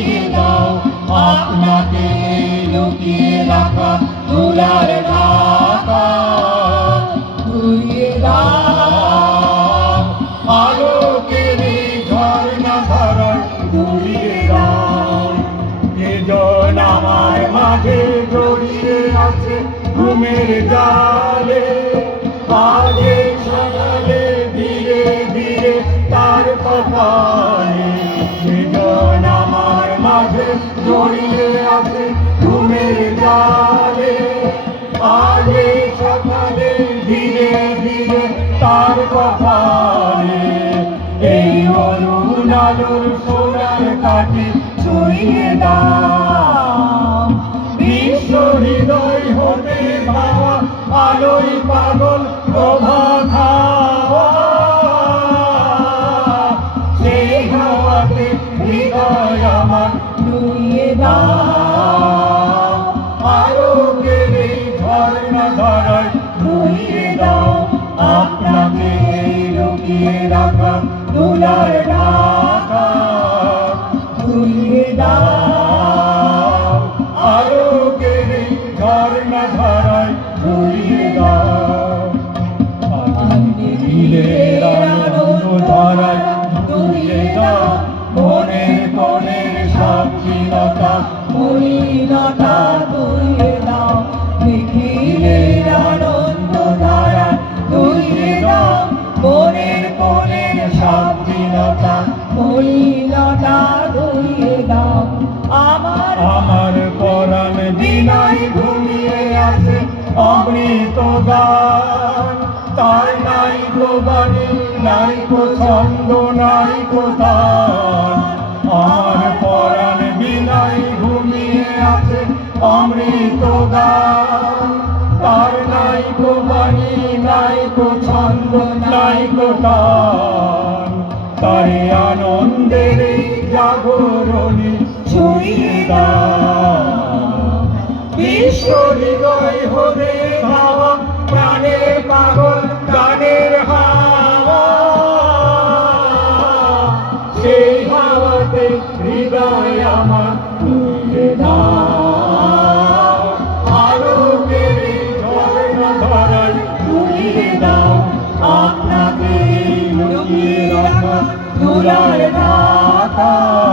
ফিরিয়ে দাও আপনাকে লুকিয়ে রাখা। ধুলার ঢাকা ধুয়ে দাও আলোকের ঝর্ণা ধরণ ধুয়ে দাও এজন আমার মাঝে জড়িয়ে আছে ঘুমের জালে কপালে এই অরুণ আলোর সোনার কাঠে ছড়িয়ে বিশ্ব হৃদয় হতে ভাবা আলোয় পাগল প্রভা সেই হাওয়াতে হৃদয় আমার নুয়ে দাও। মনের কোণের সাক্ষীলতা মলিনতা ধুইয়ে শান্তিলতা মলিনতা ধুইয়ে দাও। আমার আমার পরাণ বিনাই ঘুমিয়ে আছে, অমৃত গান। তার নাই গো বাণী, নাই গো ছন্দ, নাই তান আমার পরাণ বিনাই ঘুমিয়ে আছে, অমৃত গান। তার নাই গো বাণী, নাই গো ছন্দ, নাই তান তাই আনন্দের জাগরণে ছুঁয়ে বিশ্ব হবে ভাবা, প্রাণে পাগল গানের সেই হাওয়াতে হৃদয় আমার তুলে আপনার Murare Mata